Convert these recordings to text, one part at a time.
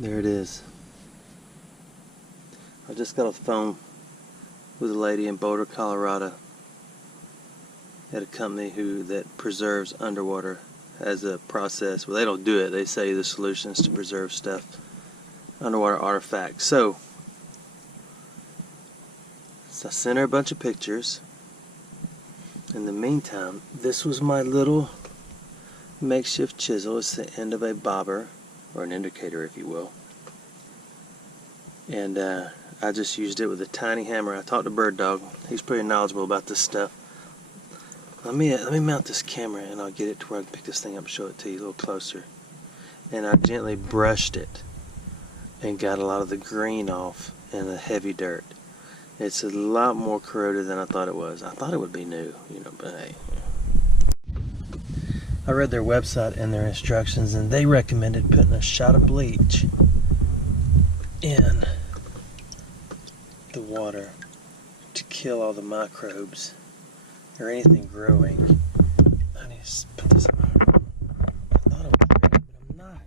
There it is. I just got off the phone with a lady in Boulder, Colorado, at a company that preserves underwater as a process. Well, they don't do it. They say the solution is to preserve stuff, underwater artifacts. So I sent her a bunch of pictures. In the meantime, this was my little makeshift chisel. It's the end of a bobber, or an indicator if you will. And I just used it with a tiny hammer. I talked to Bird Dog. He's pretty knowledgeable about this stuff. Let me mount this camera and I'll get it to where I can pick this thing up and show it to you a little closer. And I gently brushed it and got a lot of the green off and the heavy dirt. It's a lot more corroded than I thought it was. I thought it would be new, but hey. I read their website and their instructions, and they recommended putting a shot of bleach in the water to kill all the microbes or anything growing. I need to put this on. I thought I was ready, but I'm not.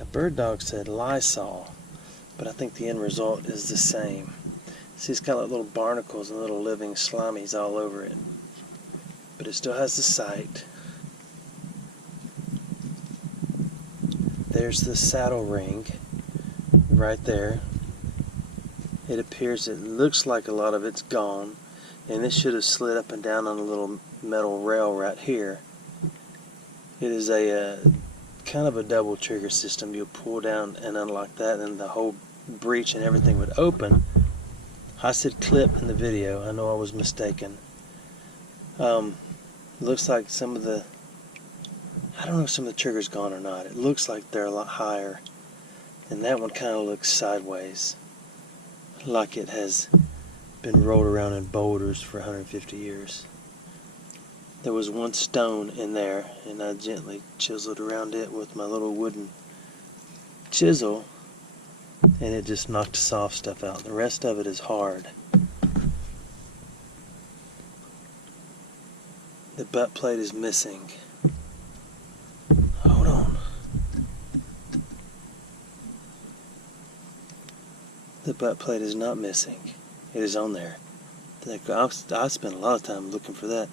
A Bird Dog said Lysol, but I think the end result is the same. See, it's got like little barnacles and little living slimies all over it. But it still has the site. There's the saddle ring right there. It looks like a lot of it's gone. And this should have slid up and down on a little metal rail right here. It is a kind of a double trigger system. You'll pull down and unlock that, and the whole breech and everything would open. I said clip in the video. I know I was mistaken. Looks like some of the, I don't know if some of the trigger's gone or not. It looks like they're a lot higher. And that one kind of looks sideways, like it has been rolled around in boulders for 150 years. There was one stone in there, and I gently chiseled around it with my little wooden chisel, and it just knocked the soft stuff out. The rest of it is hard. The butt plate is missing. Hold on. The butt plate is not missing. It is on there. I spent a lot of time looking for that.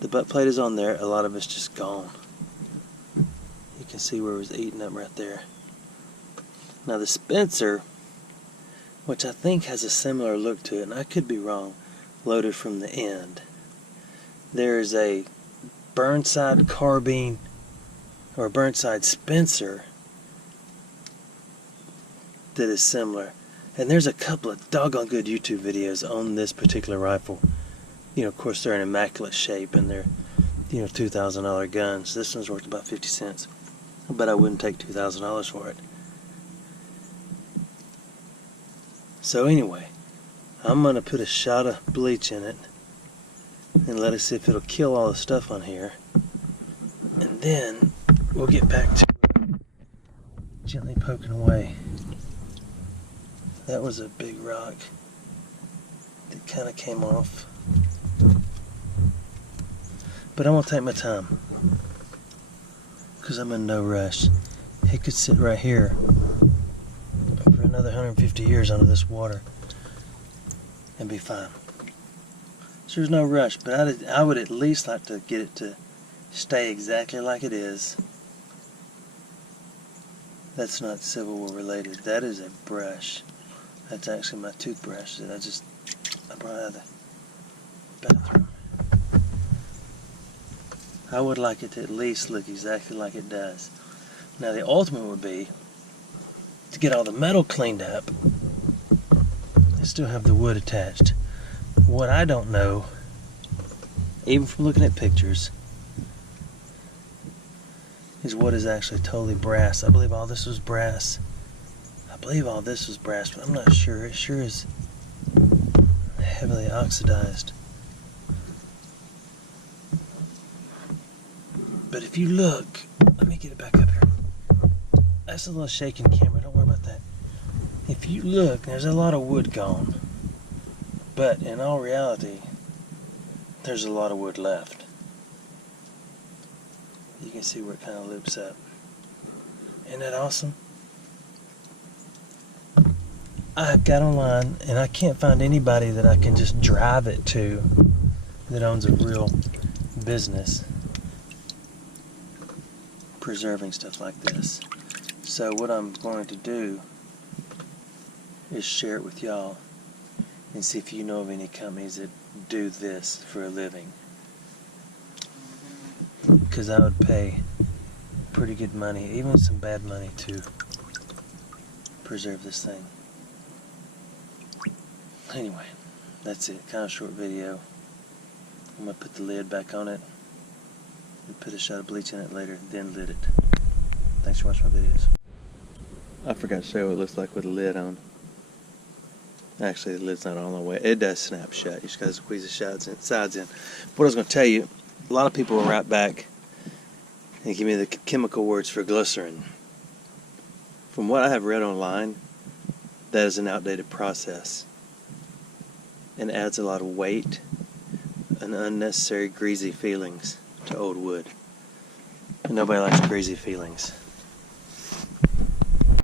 The butt plate is on there. A lot of it's just gone. You can see where it was eaten up right there. Now the Spencer, which I think has a similar look to it, and I could be wrong, loaded from the end. There is a Burnside Carbine, or Burnside Spencer, that is similar. And there's a couple of doggone good YouTube videos on this particular rifle. Of course they're in immaculate shape, and they're, $2,000 guns. This one's worth about 50 cents. But I wouldn't take $2,000 for it. So anyway, I'm going to put a shot of bleach in it and let it see if it'll kill all the stuff on here. And then we'll get back to gently poking away. That was a big rock that kind of came off. But I'm going to take my time, because I'm in no rush. It could sit right here for another 150 years under this water and be fine. So there's no rush, but I would at least like to get it to stay exactly like it is. That's not Civil War related. That is a brush. That's actually my toothbrush that I brought out of the bathroom. I would like it to at least look exactly like it does. Now the ultimate would be to get all the metal cleaned up and still have the wood attached. What I don't know, even from looking at pictures, is what is actually totally brass. I believe all this was brass. But I'm not sure. It sure is heavily oxidized. But if you look, let me get it back up here. That's a little shaking camera, don't worry about that. If you look, there's a lot of wood gone. But in all reality, there's a lot of wood left. You can see where it kind of loops up. Isn't that awesome? I've got online, and I can't find anybody that I can just drive it to that owns a real business preserving stuff like this. So what I'm going to do is share it with y'all and see if you know of any companies that do this for a living, because I would pay pretty good money, even some bad money, to preserve this thing. Anyway, that's it. Kind of short video. I'm going to put the lid back on it and put a shot of bleach in it later, then lid it. Thanks for watching my videos. I forgot to show you what it looks like with the lid on. Actually, the lid's not all the way. It does snap shut. You just got to squeeze the sides in. What I was going to tell you, a lot of people will write back and give me the chemical words for glycerin. From what I have read online, that is an outdated process and adds a lot of weight and unnecessary greasy feelings to old wood. And nobody likes greasy feelings.